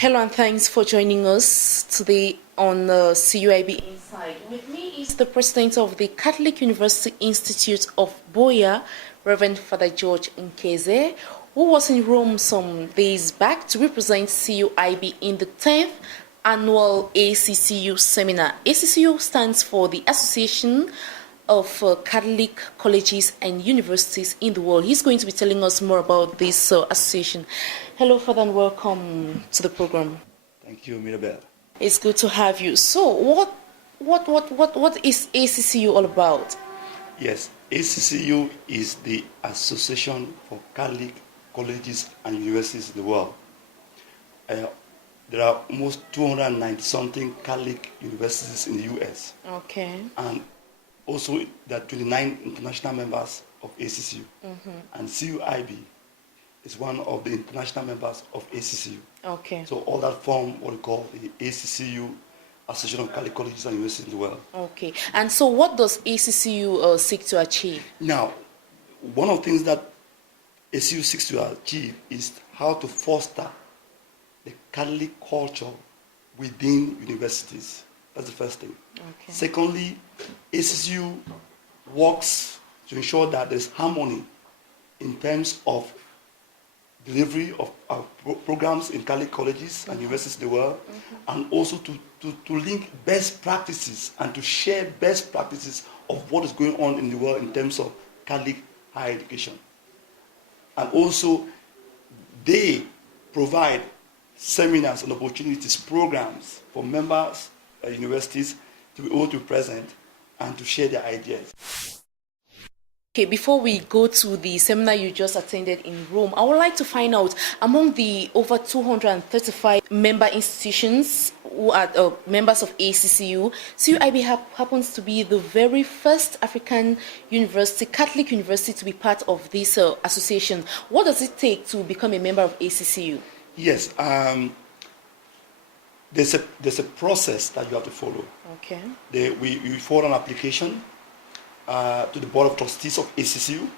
Hello and thanks for joining us today on CUIB Inside. With me is the president of the Catholic University Institute of Boya, Reverend Father George Nkeze, who was in Rome some days back to represent CUIB in the 10th annual ACCU seminar. ACCU stands for the Association of Catholic colleges and universities in the world. He's going to be telling us more about this association. Hello, Father, and welcome to the program. Thank you, Mirabel. It's good to have you. So, what is ACCU all about? Yes, ACCU is the Association for Catholic Colleges and Universities in the world. There are almost 290-something Catholic universities in the U.S. Okay. And also, there are 29 international members of ACCU. And CUIB is one of the international members of ACCU. Okay. So all that form what we call the ACCU, Association of Catholic Colleges and Universities in the world. Okay. And so what does ACCU seek to achieve? Now, one of the things that ACCU seeks to achieve is how to foster the Catholic culture within universities. That's the first thing. Okay. Secondly, ACCU works to ensure that there's harmony in terms of delivery of our programs in Catholic colleges and universities in the world, and also to link best practices and to share best practices of what is going on in the world in terms of Catholic higher education. And also, they provide seminars and opportunities, programs for members universities to be able to present and to share their ideas. Okay, before we go to the seminar you just attended in Rome, I would like to find out, among the over 235 member institutions who are members of ACCU, CUIB happens to be the very first African university, Catholic university, to be part of this association. What does it take to become a member of ACCU? Yes, there's a process that you have to follow. Okay. We forward an application to the Board of Trustees of ACCU.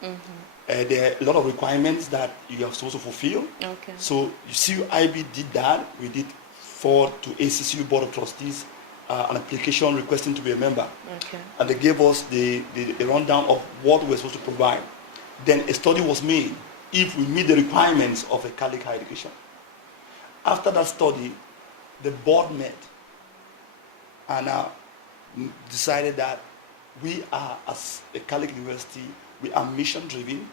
There are a lot of requirements that you are supposed to fulfill. Okay. So CUIB did that. We did forward to ACCU Board of Trustees an application requesting to be a member. Okay. And they gave us the rundown of what we were supposed to provide. Then a study was made if we meet the requirements of a Catholic higher education. After that study, the board met and decided that we are, as a Catholic university, we are mission driven.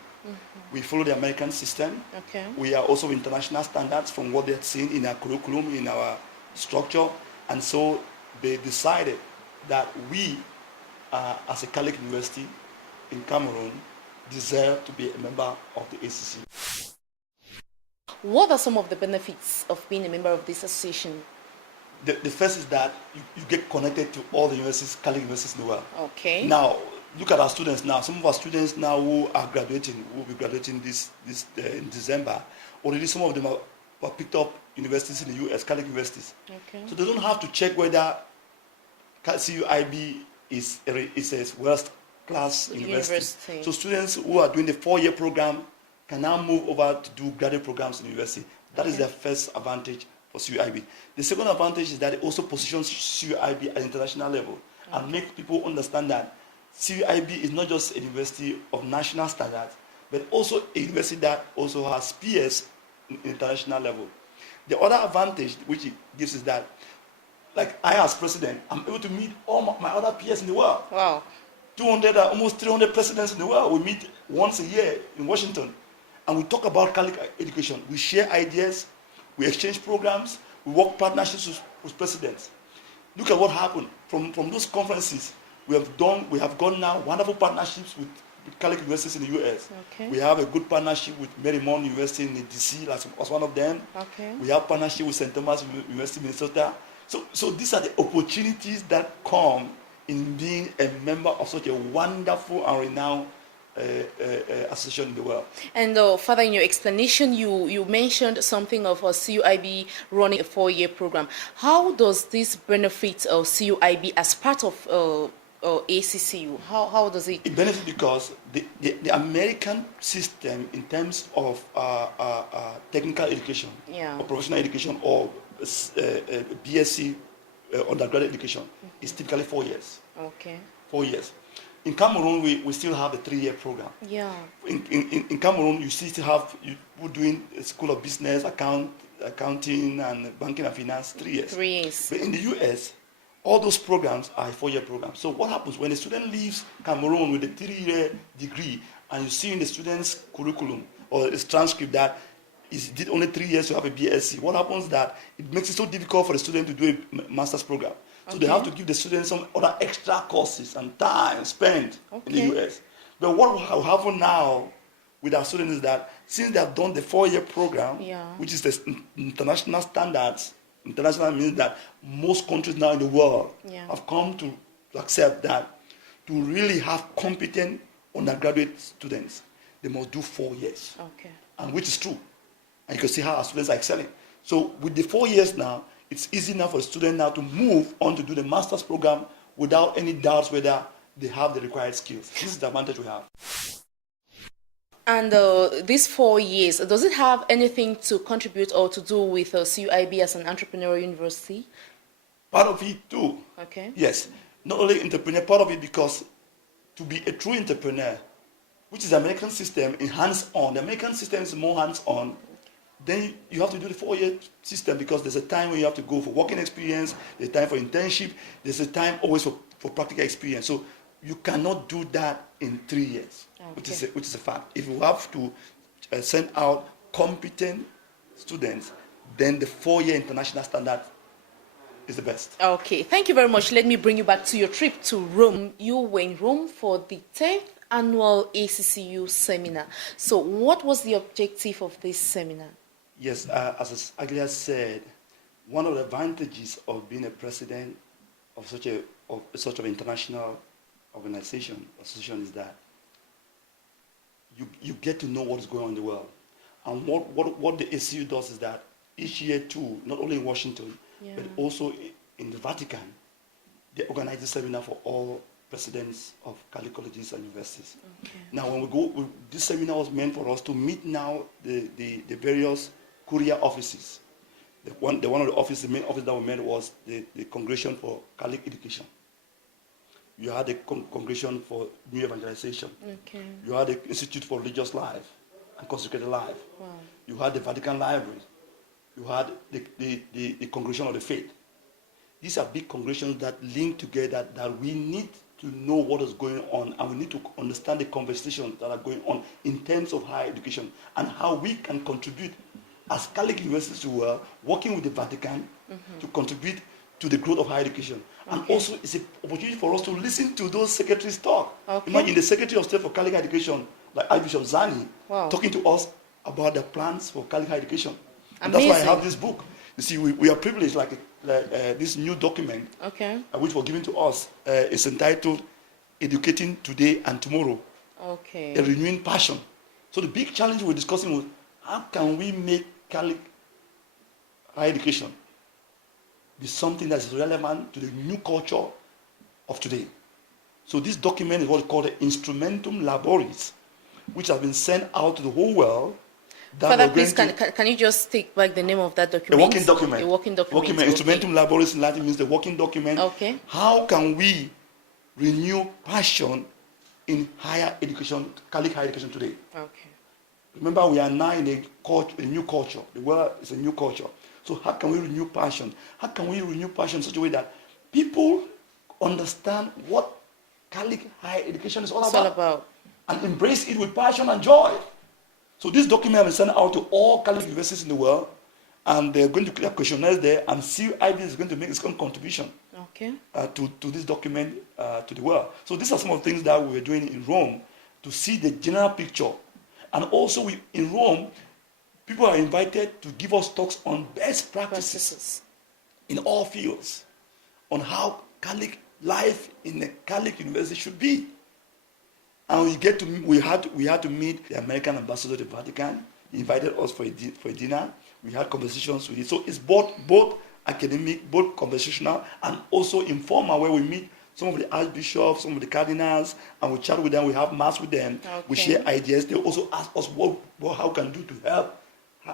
We follow the American system. Okay. We are also international standards from what they had seen in our curriculum, in our structure. And so they decided that we, as a Catholic university in Cameroon, deserve to be a member of the ACCU. What are some of the benefits of being a member of this association? The first is that you get connected to all the universities, Catholic universities in the world. Okay. Now, look at our students now. Some of our students now who are graduating, who will be graduating this in December, already some of them are picked up universities in the US, Catholic universities. Okay. So they don't have to check whether CUIB is a world-class university. So students who are doing the 4-year program can now move over to do graduate programs in the university. That is their first advantage for CUIB. The second advantage is that it also positions CUIB at international level and make people understand that CUIB is not just a university of national standards, but also a university that also has peers in international level. The other advantage which it gives is that, like I as president, I'm able to meet all my other peers in the world. Wow. 200, almost 300 presidents in the world. We meet once a year in Washington. And we talk about Catholic education. We share ideas, we exchange programs, we work partnerships with presidents. Look at what happened. From those conferences, we have gone now wonderful partnerships with Catholic universities in the US. Okay. We have a good partnership with Marymount University in DC as one of them. Okay. We have partnership with St. Thomas University, Minnesota. So these are the opportunities that come in being a member of such a wonderful and renowned association in the world. And Father, in your explanation, you mentioned something of CUIB running a 4-year program. How does this benefit CUIB as part of ACCU? How does it? It benefits because the American system in terms of technical education, or professional education, or BSc undergraduate education is typically 4 years. Okay. 4 years. In Cameroon, we still have a 3-year program. Yeah. In Cameroon, you still have people doing a school of business, accounting, and banking and finance, 3 years. 3 years. But in the US, all those programs are 4-year programs. So what happens when a student leaves Cameroon with a 3-year degree, and you see in the student's curriculum or his transcript that he did only 3 years to have a BSc, what happens is that it makes it so difficult for the student to do a master's program. So they have to give the students some other extra courses and time spent in the US. But what will happen now with our students is that since they have done the 4-year program, which is the international standards, international means that most countries now in the world have come to accept that to really have competent undergraduate students, they must do 4 years. Okay. And which is true. And you can see how our students are excelling. So with the 4 years now, it's easy now for a student now to move on to do the master's program without any doubts whether they have the required skills. This is the advantage we have. And these 4 years, does it have anything to contribute or to do with CUIB as an entrepreneurial university? Part of it too. Okay. Yes. Not only entrepreneur, part of it because to be a true entrepreneur, which is the American system, in hands-on, the American system is more hands-on, then you have to do the 4-year system because there's a time when you have to go for working experience, there's a time for internship, there's a time always for practical experience. So you cannot do that in 3 years, which is a fact. If you have to send out competent students, then the 4-year international standard is the best. Okay, thank you very much. Let me bring you back to your trip to Rome. You were in Rome for the 10th annual ACCU seminar. So what was the objective of this seminar? Yes, as Aglia said, one of the advantages of being a president of such an international association is that you get to know what is going on in the world. And what the ACCU does is that each year too, not only in Washington, but also in the Vatican, they organize a seminar for all presidents of Catholic colleges and universities. Okay. Now, when we go, this seminar was meant for us to meet now the various courier offices. One of the offices, the main office that we met was the Congregation for Catholic Education. You had the Congregation for New Evangelization. Okay. You had the Institute for Religious Life and Consecrated Life. Wow. You had the Vatican Library. You had the Congregation of the Faith. These are big congregations that link together, that we need to know what is going on, and we need to understand the conversations that are going on in terms of higher education and how we can contribute as Catholic universities who are working with the Vatican to contribute to the growth of higher education. Okay. And also it's an opportunity for us to listen to those secretaries talk. Okay. Imagine the Secretary of State for Catholic Education, like Archbishop Zani, talking to us about the plans for Catholic higher education. And that's why I have this book. You see, we are privileged, like this new document, which was given to us. It's entitled Educating Today and Tomorrow, a renewing passion. So the big challenge we're discussing was, how can we make Catholic higher education be something that's relevant to the new culture of today? So this document is what we call the Instrumentum Laboris, which has been sent out to the whole world. Father, please, can you just take back the name of that document? A working document. A working document. Instrumentum Laboris in Latin means the working document. Okay. How can we renew passion in higher education, Catholic higher education today? Okay. Remember, we are now in a new culture. The world is a new culture. So how can we renew passion? How can we renew passion in such a way that people understand what Catholic higher education is all about? And embrace it with passion and joy? So this document has been sent out to all Catholic universities in the world, and they're going to create questionnaires there, and CUIB is going to make its own contribution to this document to the world. So these are some of the things that we were doing in Rome to see the general picture. And also in Rome, people are invited to give us talks on best practices in all fields, on how Catholic life in a Catholic university should be. And we had to meet the American ambassador to the Vatican. He invited us for a dinner. We had conversations with it. So it's both academic, both conversational, and also informal, where we meet some of the archbishops, some of the cardinals, and we chat with them. We have mass with them. Okay. We share ideas. They also ask us how can we do to help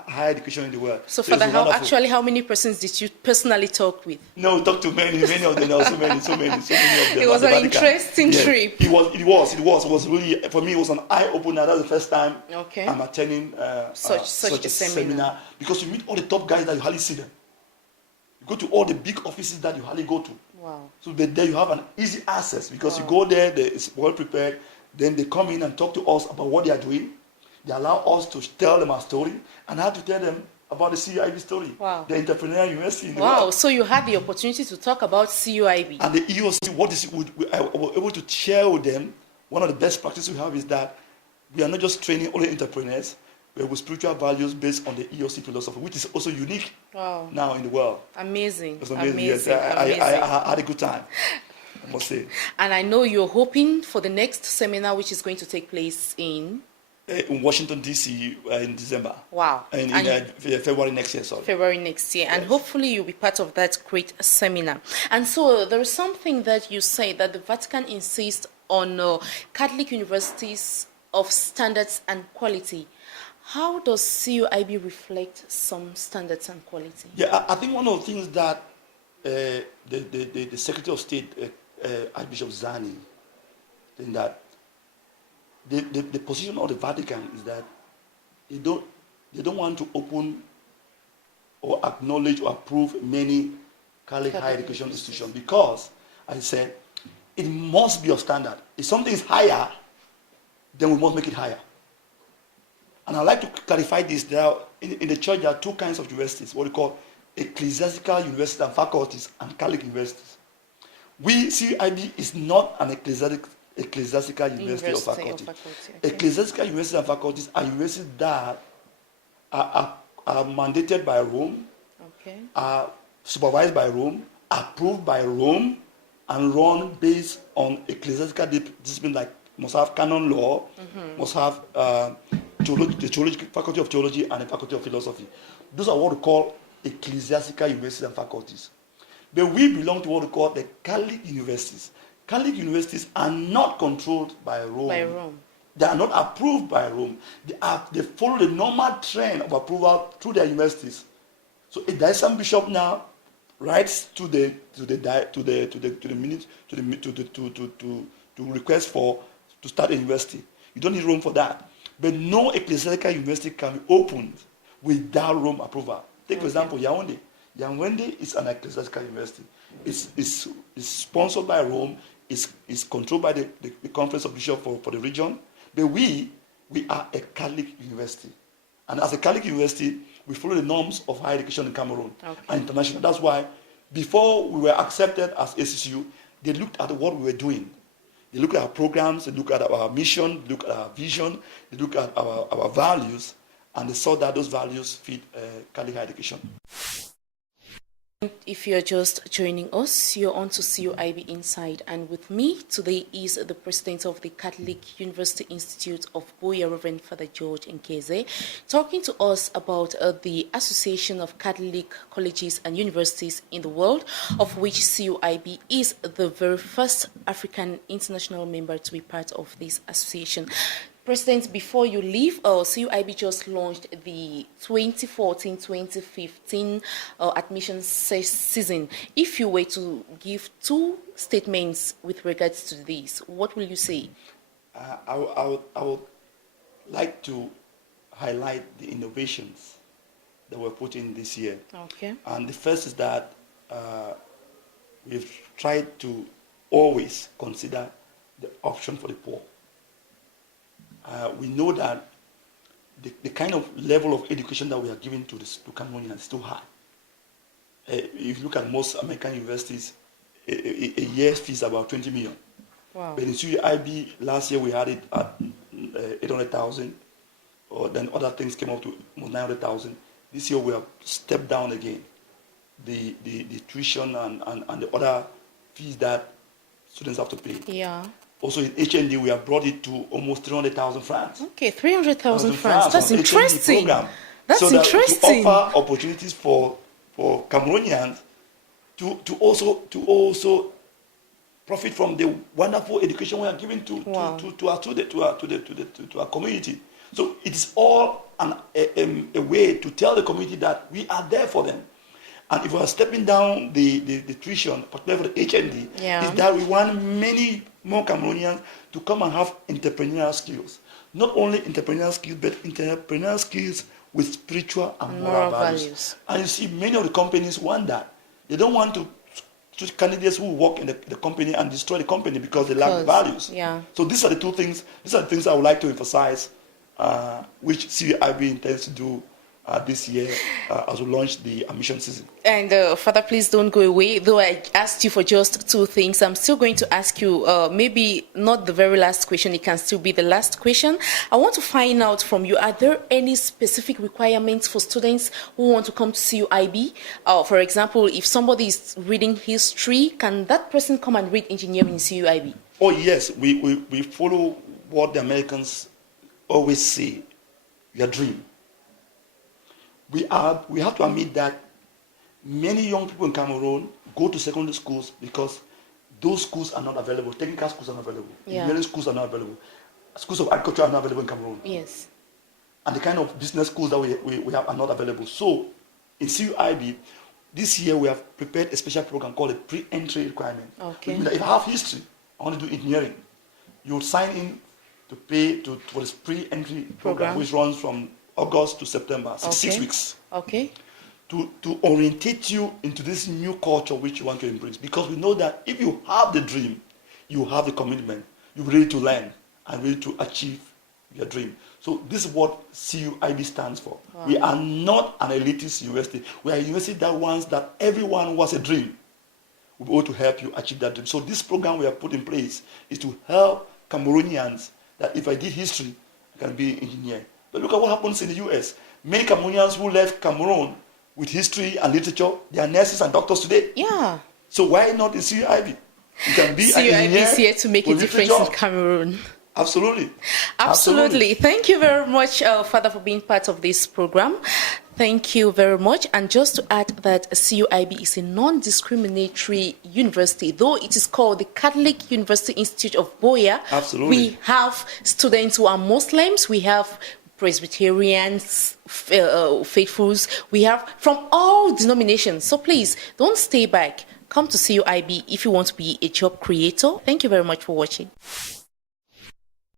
higher education in the world. So it's Father, wonderful. how many persons did you personally talk with? No, talk to many of them. There were so many of them. It was at the an Vatican. interesting trip. It was really, for me, it was an eye opener. That's the first time I'm attending such a seminar. Because you meet all the top guys that you hardly see them. You go to all the big offices that you hardly go to. Wow. So there you have an easy access because you go there, it's well prepared. Then they come in and talk to us about what they are doing. They allow us to tell them our story and how to tell them about the CUIB story. Wow. The entrepreneurial university in the world. Wow, so you had the opportunity to talk about CUIB. And the EOC, I was able to share with them, one of the best practices we have is that we are not just training only entrepreneurs, but with spiritual values based on the EOC philosophy, which is also unique now in the world. Amazing. It was amazing. Amazing. Yes, I had a good time, I must say. And I know you're hoping for the next seminar, which is going to take place in Washington, D.C. In December. Wow. In February next year, sorry. February next year. Yes. And hopefully you'll be part of that great seminar. And so there is something that you say that the Vatican insists on Catholic universities of standards and quality. How does CUIB reflect some standards and quality? Yeah, I think one of the things that the Secretary of State, Archbishop Zani, in that the position of the Vatican is that they don't want to open or acknowledge or approve many Catholic higher education institutions because, as I said, it must be of standard. If something is higher, then we must make it higher. And I'd like to clarify this. In the church, there are two kinds of universities, what we call ecclesiastical universities and faculties and Catholic universities. CUIB is not an ecclesiastical university or faculty. Ecclesiastical universities and faculties are universities that are mandated by Rome, are supervised by Rome, approved by Rome, and run based on ecclesiastical discipline like must have canon law, must have the faculty of theology and the faculty of philosophy. Those are what we call ecclesiastical universities and faculties. But we belong to what we call the Catholic universities. Catholic universities are not controlled by Rome. They are not approved by Rome. They follow the normal trend of approval through their universities. So if there is some bishop now writes to request to start a university, you don't need Rome for that. But no ecclesiastical university can be opened without Rome approval. Take for example Yaoundé. Yaoundé is an ecclesiastical university. It's sponsored by Rome. It's controlled by the Conference of Bishops for the region. But we are a Catholic university. And as a Catholic university, we follow the norms of higher education in Cameroon and international. That's why before we were accepted as ACCU, they looked at what we were doing. They look at our programs, they look at our mission, they look at our vision, they look at our values, and they saw that those values fit Catholic higher education. If you're just joining us, you're on to CUIB Inside, and with me today is the President of the Catholic University Institute of Buea, Reverend Father George Nkeze, talking to us about the Association of Catholic Colleges and Universities in the world, of which CUIB is the very first African international member to be part of this association. President, before you leave, CUIB just launched the 2014-2015 admission season. If you were to give two statements with regards to this, what will you say? I would like to highlight the innovations that were put in this year. Okay. And the first is that we've tried to always consider the option for the poor. We know that the kind of level of education that we are giving to Cameroonians is too high. If you look at most American universities, a year's fee is about 20 million. Wow. But in CUIB, last year we had it at 800,000, or then other things came up to 900,000. This year we have stepped down again. The tuition and the other fees that students have to pay. Yeah. Also in HND, we have brought it to almost 300,000 francs. Okay, 300,000 francs. That's interesting. That's so interesting. To offer opportunities for Cameroonians to also profit from the wonderful education we are giving to our students, to our community. So it is all a way to tell the community that we are there for them. And if we are stepping down the tuition, particularly for the HND, is that we want many more Cameroonians to come and have entrepreneurial skills. Not only entrepreneurial skills, but entrepreneurial skills with spiritual and moral values. And you see, many of the companies want that. They don't want to choose candidates who work in the company and destroy the company because they lack values. Yeah. So these are the two things. These are the things I would like to emphasize, which CUIB intends to do this year as we launch the admission season. And Father, please don't go away. Though I asked you for just two things, I'm still going to ask you, maybe not the very last question, it can still be the last question. I want to find out from you, are there any specific requirements for students who want to come to CUIB? For example, if somebody is reading history, can that person come and read engineering in CUIB? Oh yes, we follow what the Americans always say, your dream. We have to admit that many young people in Cameroon go to secondary schools because those schools are not available. Technical schools are not available. Engineering schools are not available. Schools of agriculture are not available in Cameroon. Yes. And the kind of business schools that we have are not available. So in CUIB, this year we have prepared a special program called a pre-entry requirement. Okay. If I have history, I want to do engineering, you would sign in to pay for this pre-entry program, which runs from August to September, 6 weeks. Okay. To orientate you into this new culture which you want to embrace. Because we know that if you have the dream, you have the commitment, you're ready to learn and ready to achieve your dream. So this is what CUIB stands for. Wow. We are not an elitist university. We are a university that wants that everyone was a dream. We'll be able to help you achieve that dream. So this program we have put in place is to help Cameroonians that if I did history, I can be an engineer. But look at what happens in the US. Many Cameroonians who left Cameroon with history and literature, they are nurses and doctors today. Yeah. So why not in CUIB? You can be an engineer. CUIB is here to make a difference in Cameroon. Absolutely. Absolutely. Thank you very much, Father, for being part of this program. Thank you very much. And just to add that CUIB is a non-discriminatory university, though it is called the Catholic University Institute of Boya. Absolutely. We have students who are Muslims. We have Presbyterians, faithfuls. We have from all denominations. So please, don't stay back. Come to CUIB if you want to be a job creator. Thank you very much for watching.